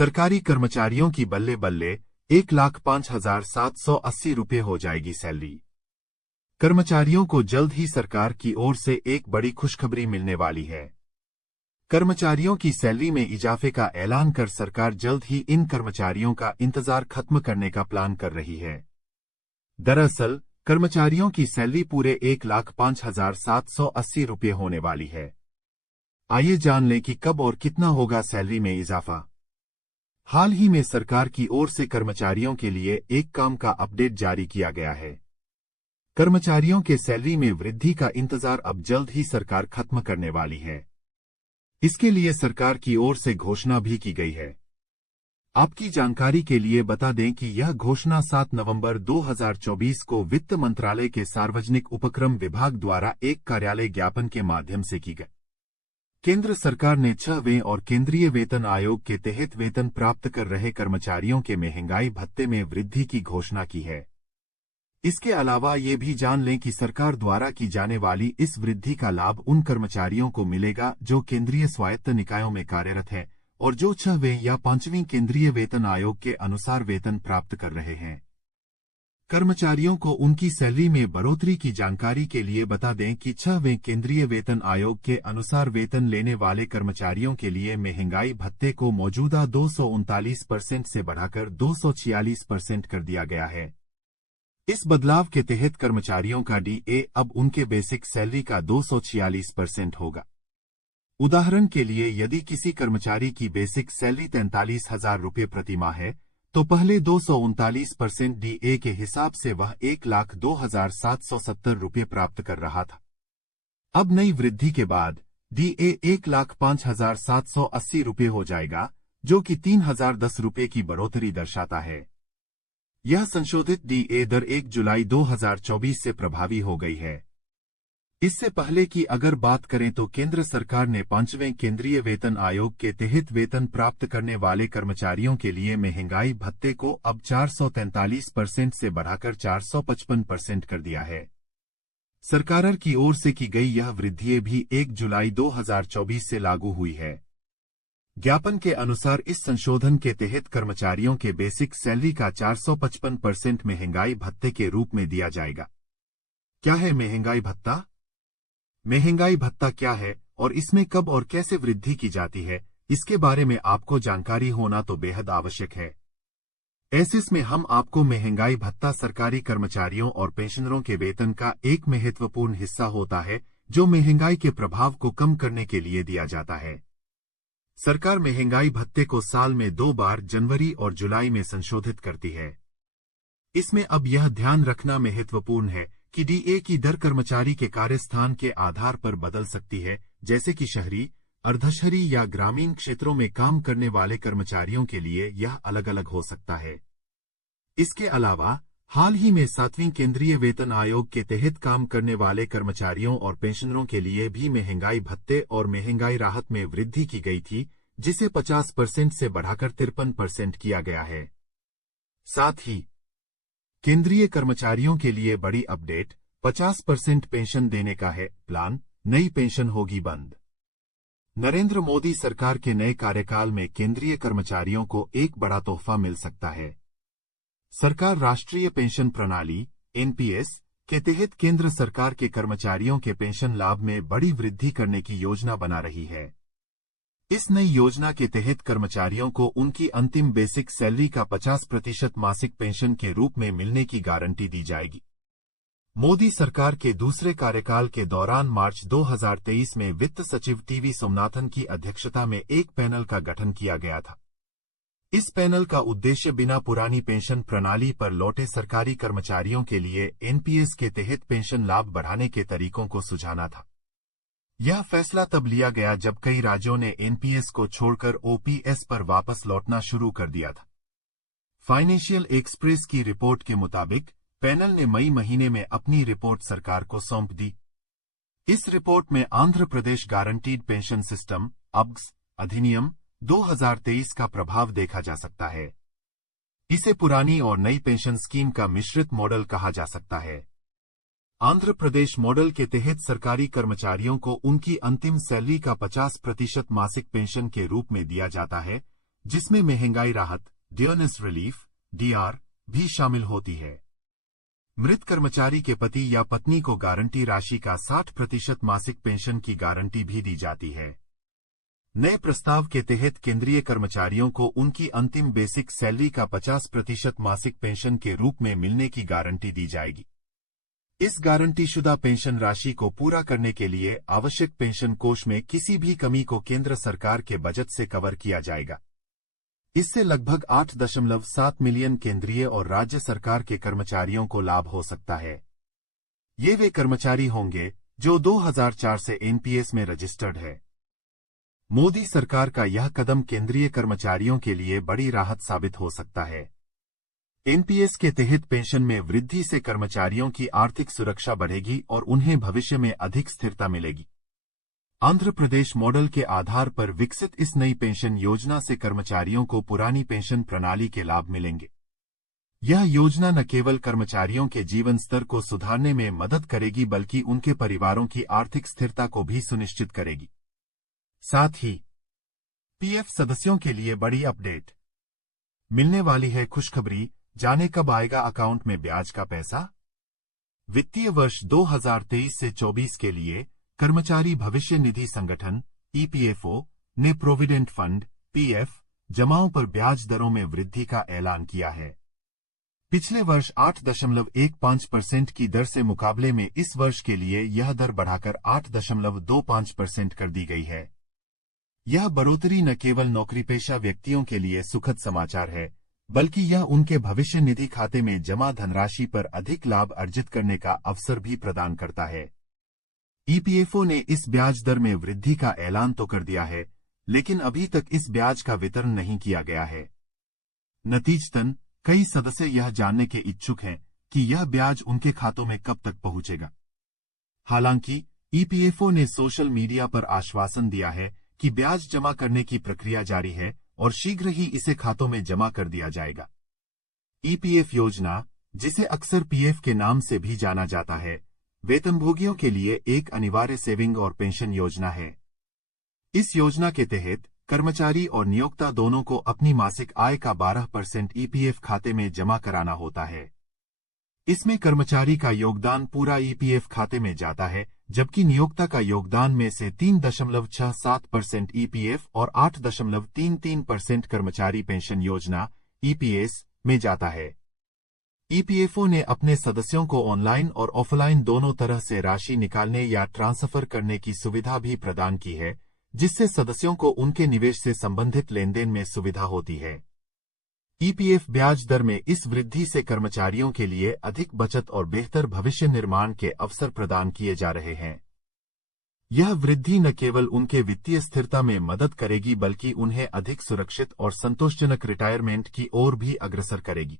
सरकारी कर्मचारियों की बल्ले बल्ले 1,05,780 रुपये हो जाएगी सैलरी। कर्मचारियों को जल्द ही सरकार की ओर से एक बड़ी खुशखबरी मिलने वाली है। कर्मचारियों की सैलरी में इजाफे का ऐलान कर सरकार जल्द ही इन कर्मचारियों का इंतजार खत्म करने का प्लान कर रही है। दरअसल कर्मचारियों की सैलरी पूरे 1,05,780 रुपये होने वाली है। आइए जान लें कि कब और कितना होगा सैलरी में इजाफा। हाल ही में सरकार की ओर से कर्मचारियों के लिए एक काम का अपडेट जारी किया गया है। कर्मचारियों के सैलरी में वृद्धि का इंतजार अब जल्द ही सरकार खत्म करने वाली है। इसके लिए सरकार की ओर से घोषणा भी की गई है। आपकी जानकारी के लिए बता दें कि यह घोषणा 7 नवंबर 2024 को वित्त मंत्रालय के सार्वजनिक उपक्रम विभाग द्वारा एक कार्यालय ज्ञापन के माध्यम से की गई। केंद्र सरकार ने 6वें और केंद्रीय वेतन आयोग के तहत वेतन प्राप्त कर रहे कर्मचारियों के महंगाई भत्ते में वृद्धि की घोषणा की है। इसके अलावा ये भी जान लें कि सरकार द्वारा की जाने वाली इस वृद्धि का लाभ उन कर्मचारियों को मिलेगा जो केंद्रीय स्वायत्त निकायों में कार्यरत हैं और जो 6वें या 5वीं केंद्रीय वेतन आयोग के अनुसार वेतन प्राप्त कर रहे हैं। कर्मचारियों को उनकी सैलरी में बढ़ोतरी की जानकारी के लिए बता दें कि 6वें केंद्रीय वेतन आयोग के अनुसार वेतन लेने वाले कर्मचारियों के लिए महंगाई भत्ते को मौजूदा 239% से बढ़ाकर 246% कर दिया गया है। इस बदलाव के तहत कर्मचारियों का डीए अब उनके बेसिक सैलरी का 246% होगा। उदाहरण के लिए यदि किसी कर्मचारी की बेसिक सैलरी 43,000 रुपये प्रति माह है तो पहले 239% डीए के हिसाब से वह 1,02,770 रुपये प्राप्त कर रहा था। अब नई वृद्धि के बाद डीए 1,05,780 रुपये हो जाएगा, जो कि 3,010 रुपये की बढ़ोतरी दर्शाता है। यह संशोधित डीए दर 1 जुलाई 2024 से प्रभावी हो गई है। इससे पहले की अगर बात करें तो केंद्र सरकार ने 5वें केंद्रीय वेतन आयोग के तहत वेतन प्राप्त करने वाले कर्मचारियों के लिए महंगाई भत्ते को अब 443% से बढ़ाकर 455% कर दिया है। सरकार की ओर से की गई यह वृद्धि भी 1 जुलाई 2024 से लागू हुई है। ज्ञापन के अनुसार इस संशोधन के तहत कर्मचारियों के बेसिक सैलरी का 455% महंगाई भत्ते के रूप में दिया जाएगा। क्या है महंगाई भत्ता? महंगाई भत्ता क्या है और इसमें कब और कैसे वृद्धि की जाती है, इसके बारे में आपको जानकारी होना तो बेहद आवश्यक है। ऐसे में हम आपको महंगाई भत्ता सरकारी कर्मचारियों और पेंशनरों के वेतन का एक महत्वपूर्ण हिस्सा होता है जो महंगाई के प्रभाव को कम करने के लिए दिया जाता है। सरकार महंगाई भत्ते को साल में 2 बार जनवरी और जुलाई में संशोधित करती है। इसमें अब यह ध्यान रखना महत्वपूर्ण है कि डीए की दर कर्मचारी के कार्यस्थान के आधार पर बदल सकती है, जैसे कि शहरी, अर्धशहरी या ग्रामीण क्षेत्रों में काम करने वाले कर्मचारियों के लिए यह अलग अलग हो सकता है। इसके अलावा हाल ही में 7वीं केंद्रीय वेतन आयोग के तहत काम करने वाले कर्मचारियों और पेंशनरों के लिए भी महंगाई भत्ते और महंगाई राहत में वृद्धि की गई थी, जिसे 50% से बढ़ाकर 53% किया गया है। साथ ही केंद्रीय कर्मचारियों के लिए बड़ी अपडेट, 50% पेंशन देने का है प्लान, नई पेंशन होगी बंद। नरेंद्र मोदी सरकार के नए कार्यकाल में केंद्रीय कर्मचारियों को एक बड़ा तोहफा मिल सकता है। सरकार राष्ट्रीय पेंशन प्रणाली एनपीएस के तहत केंद्र सरकार के कर्मचारियों के पेंशन लाभ में बड़ी वृद्धि करने की योजना बना रही है। इस नई योजना के तहत कर्मचारियों को उनकी अंतिम बेसिक सैलरी का 50% मासिक पेंशन के रूप में मिलने की गारंटी दी जाएगी। मोदी सरकार के दूसरे कार्यकाल के दौरान मार्च 2023 में वित्त सचिव टीवी सोमनाथन की अध्यक्षता में एक पैनल का गठन किया गया था। इस पैनल का उद्देश्य बिना पुरानी पेंशन प्रणाली पर लौटे सरकारी कर्मचारियों के लिए एनपीएस के तहत पेंशन लाभ बढ़ाने के तरीकों को सुझाना था। यह फैसला तब लिया गया जब कई राज्यों ने एनपीएस को छोड़कर ओपीएस पर वापस लौटना शुरू कर दिया था। फाइनेंशियल एक्सप्रेस की रिपोर्ट के मुताबिक पैनल ने मई महीने में अपनी रिपोर्ट सरकार को सौंप दी। इस रिपोर्ट में Andhra Pradesh guaranteed pension system अब्ग्स अधिनियम 2023 का प्रभाव देखा जा सकता है। इसे पुरानी और नई पेंशन स्कीम का मिश्रित मॉडल कहा जा सकता है। आंध्र प्रदेश मॉडल के तहत सरकारी कर्मचारियों को उनकी अंतिम सैलरी का 50% मासिक पेंशन के रूप में दिया जाता है, जिसमें महंगाई राहत डियरनेस रिलीफ डीआर भी शामिल होती है। मृत कर्मचारी के पति या पत्नी को गारंटी राशि का 60% मासिक पेंशन की गारंटी भी दी जाती है। नए प्रस्ताव के तहत केंद्रीय कर्मचारियों को उनकी अंतिम बेसिक सैलरी का 50% मासिक पेंशन के रूप में मिलने की गारंटी दी जाएगी। इस गारंटीशुदा पेंशन राशि को पूरा करने के लिए आवश्यक पेंशन कोष में किसी भी कमी को केंद्र सरकार के बजट से कवर किया जाएगा। इससे लगभग 8.7 मिलियन केंद्रीय और राज्य सरकार के कर्मचारियों को लाभ हो सकता है। ये वे कर्मचारी होंगे जो 2004 से एनपीएस में रजिस्टर्ड है। मोदी सरकार का यह कदम केंद्रीय कर्मचारियों के लिए बड़ी राहत साबित हो सकता है। एनपीएस के तहत पेंशन में वृद्धि से कर्मचारियों की आर्थिक सुरक्षा बढ़ेगी और उन्हें भविष्य में अधिक स्थिरता मिलेगी। आंध्र प्रदेश मॉडल के आधार पर विकसित इस नई पेंशन योजना से कर्मचारियों को पुरानी पेंशन प्रणाली के लाभ मिलेंगे। यह योजना न केवल कर्मचारियों के जीवन स्तर को सुधारने में मदद करेगी बल्कि उनके परिवारों की आर्थिक स्थिरता को भी सुनिश्चित करेगी। साथ ही पीएफ सदस्यों के लिए बड़ी अपडेट मिलने वाली है। खुशखबरी, जाने कब आएगा अकाउंट में ब्याज का पैसा। वित्तीय वर्ष 2023 से 24 के लिए कर्मचारी भविष्य निधि संगठन ईपीएफओ ने प्रोविडेंट फंड पीएफ जमाओं पर ब्याज दरों में वृद्धि का ऐलान किया है। पिछले वर्ष 8.15% की दर से मुकाबले में इस वर्ष के लिए यह दर बढ़ाकर 8.25% कर दी गई है। यह बढ़ोतरी न केवल नौकरीपेशा व्यक्तियों के लिए सुखद समाचार है, बल्कि यह उनके भविष्य निधि खाते में जमा धनराशि पर अधिक लाभ अर्जित करने का अवसर भी प्रदान करता है। ईपीएफओ ने इस ब्याज दर में वृद्धि का ऐलान तो कर दिया है, लेकिन अभी तक इस ब्याज का वितरण नहीं किया गया है। नतीजतन कई सदस्य यह जानने के इच्छुक हैं कि यह ब्याज उनके खातों में कब तक पहुंचेगा। हालांकि ईपीएफओ ने सोशल मीडिया पर आश्वासन दिया है कि ब्याज जमा करने की प्रक्रिया जारी है और शीघ्र ही इसे खातों में जमा कर दिया जाएगा। ईपीएफ योजना, जिसे अक्सर पीएफ के नाम से भी जाना जाता है, वेतनभोगियों के लिए एक अनिवार्य सेविंग और पेंशन योजना है। इस योजना के तहत कर्मचारी और नियोक्ता दोनों को अपनी मासिक आय का 12% ईपीएफ खाते में जमा कराना होता है। इसमें कर्मचारी का योगदान पूरा ईपीएफ खाते में जाता है, जबकि नियोक्ता का योगदान में से 3.67% ईपीएफ और 8.33% कर्मचारी पेंशन योजना ईपीएस में जाता है। ईपीएफओ ने अपने सदस्यों को ऑनलाइन और ऑफलाइन दोनों तरह से राशि निकालने या ट्रांसफर करने की सुविधा भी प्रदान की है, जिससे सदस्यों को उनके निवेश से संबंधित लेनदेन में सुविधा होती है। ईपीएफ ब्याज दर में इस वृद्धि से कर्मचारियों के लिए अधिक बचत और बेहतर भविष्य निर्माण के अवसर प्रदान किए जा रहे हैं। यह वृद्धि न केवल उनके वित्तीय स्थिरता में मदद करेगी बल्कि उन्हें अधिक सुरक्षित और संतोषजनक रिटायरमेंट की ओर भी अग्रसर करेगी।